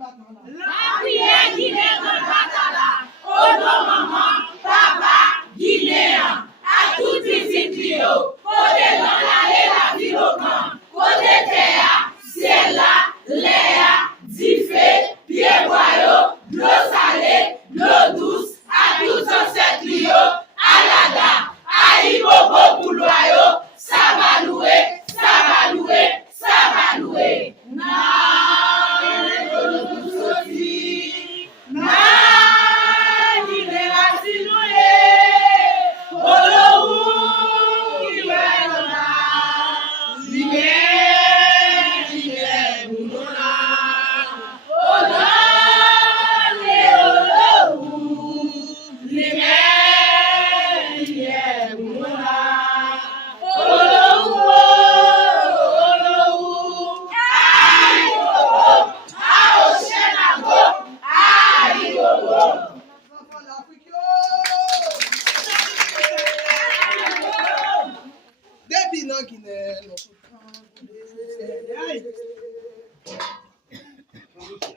La prière guinéenne Batala. Au nom maman, papa, guinéen. À toute visite Lio. Côté dans l'allée la ville au camp. Côté Théa, Ciela, Léa, Diffé, Pied Boyau, l'eau salée, l'eau douce. À tout cette Lio. Alada, Aïbobo Bouloyo. Ça va louer, ça va louer, ça va louer.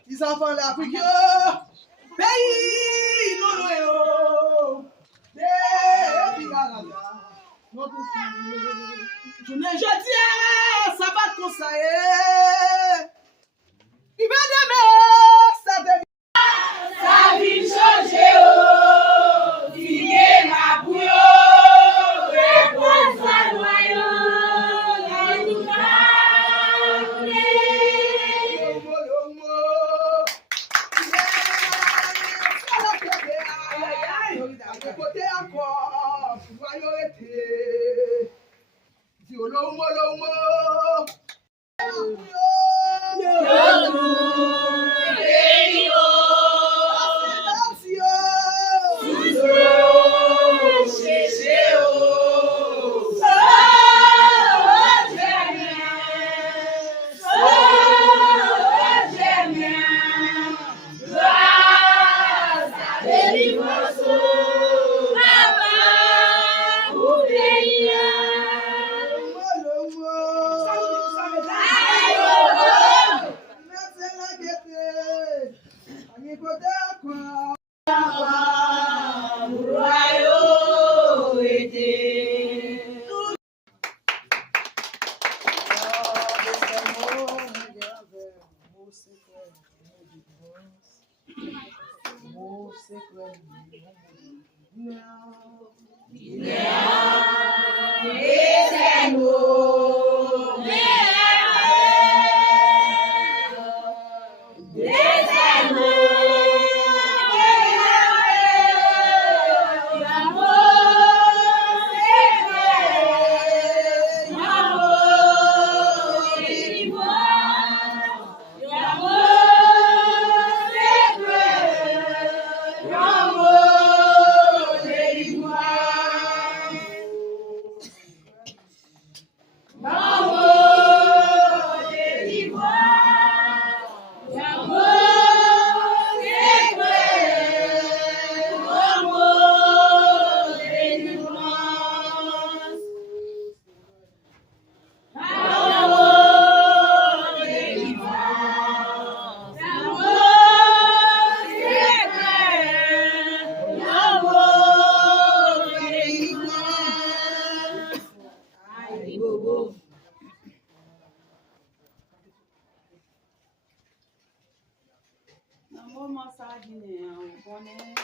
Les enfants d'Afrique, pays, non, je ne dis ça va comme ça. Il va demain, ça devient. Ça vient changer, oh, Dieu ma bouillon, réponse à noyau, la nouvelle. Côté encore, si on Maman, ça, Guinée, on connaît.